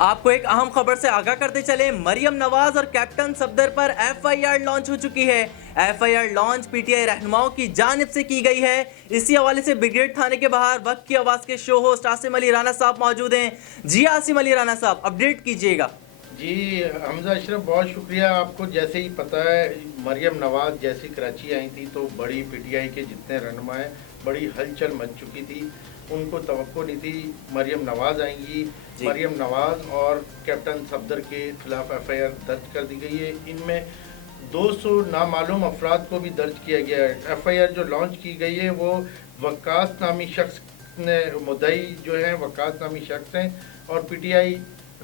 آپ کو ایک اہم خبر سے آگاہ کرتے چلیں، مریم نواز اور کیپٹن صفدر پر ایف آئی آر لانچ ہو چکی ہے۔ F I R launch P T I رہنماؤں کی جانب سے کی گئی ہے۔ اسی حوالے سے بریگیڈ تھانے کے باہر وقت کی آواز کے شو ہوسٹ عاصم علی رانا صاحب موجود ہیں۔ جی عاصم علی رانا صاحب، اپڈیٹ کیجئے گا۔ جی حمزہ اشرف، بہت شکریہ۔ آپ کو جیسے ہی پتہ ہے، مریم نواز جیسی کراچی آئی تھی تو بڑی پی ٹی آئی کے جتنے رہنما ہیں بڑی ہلچل مچ چکی تھی۔ ان کو توقع نہیں تھی مریم نواز آئیں گی۔ مریم نواز اور کیپٹن صفدر کے خلاف ایف آئی آر درج کر دی گئی ہے۔ ان میں 200 نامعلوم افراد کو بھی درج کیا گیا ہے۔ ایف آئی آر جو لانچ کی گئی ہے وہ وقاص نامی شخص نے، مدعی جو ہیں وقاص نامی شخص ہیں، اور پی ٹی آئی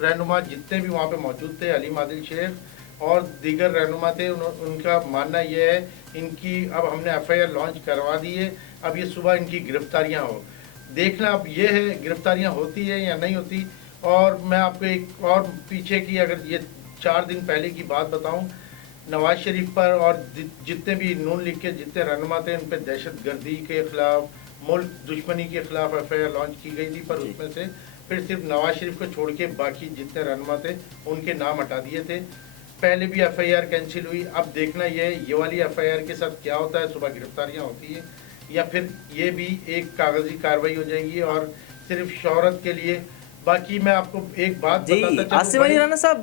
رہنما جتنے بھی وہاں پہ موجود تھے، علیم عادل شیخ اور دیگر رہنما تھے، ان کا ماننا یہ ہے ان کی اب ہم نے ایف آئی آر لانچ کروا دی ہے، اب یہ صبح ان کی گرفتاریاں ہو دیکھنا اب یہ ہے گرفتاریاں ہوتی ہے یا نہیں ہوتی۔ اور میں آپ کو ایک اور پیچھے کی اگر یہ 4 دن پہلے کی بات بتاؤں، نواز شریف پر اور جتنے بھی نون لیگ کے جتنے رہنما تھے ان پہ دہشت گردی کے خلاف، ملک دشمنی کے خلاف ایف آئی آر لانچ کی گئی تھی، پر اس میں سے پھر صرف نواز شریف کو چھوڑ کے باقی جتنے رہنما تھے ان کے نام ہٹا دیے تھے۔ پہلے بھی ایف آئی آر کینسل ہوئی، اب دیکھنا یہ والی ایف آئی آر کے ساتھ کیا ہوتا ہے، صبح گرفتاریاں ہوتی ہیں یا پھر یہ بھی ایک کاغذی کارروائی ہو جائے گی اور صرف شہرت کے لیے۔ باقی میں آپ کو ایک بات بتاتا چلوں، عاصم علی رانا صاحب،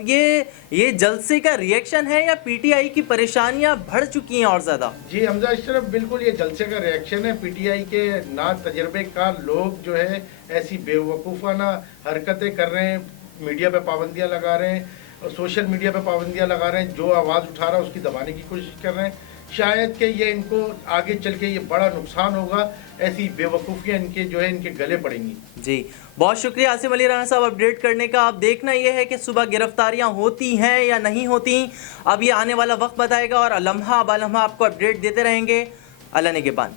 یہ جلسے کا ریئیکشن ہے یا پی ٹی آئی کی پریشانیاں بڑھ چکی ہیں اور زیادہ؟ جی حمزہ اشرف، بالکل یہ جلسے کا ریئیکشن ہے۔ پی ٹی آئی کے نا تجربے کار لوگ جو ہے ایسی بے وقوفانہ حرکتیں کر رہے ہیں، میڈیا پہ پابندیاں لگا رہے ہیں، سوشل میڈیا پہ پابندیاں لگا رہے ہیں، جو آواز اٹھا رہا ہے اس کی دبانے کی کوشش کر رہے ہیں۔ شاید کہ یہ ان کو آگے چل کے یہ بڑا نقصان ہوگا، ایسی بے وقوفیاں ان کے جو ہے ان کے گلے پڑیں گی۔ جی بہت شکریہ عاصم علی رانا صاحب اپڈیٹ کرنے کا۔ اب دیکھنا یہ ہے کہ صبح گرفتاریاں ہوتی ہیں یا نہیں ہوتی، اب یہ آنے والا وقت بتائے گا اور لمحہ بہ لمحہ آپ کو اپڈیٹ دیتے رہیں گے۔ اللہ نگہبان۔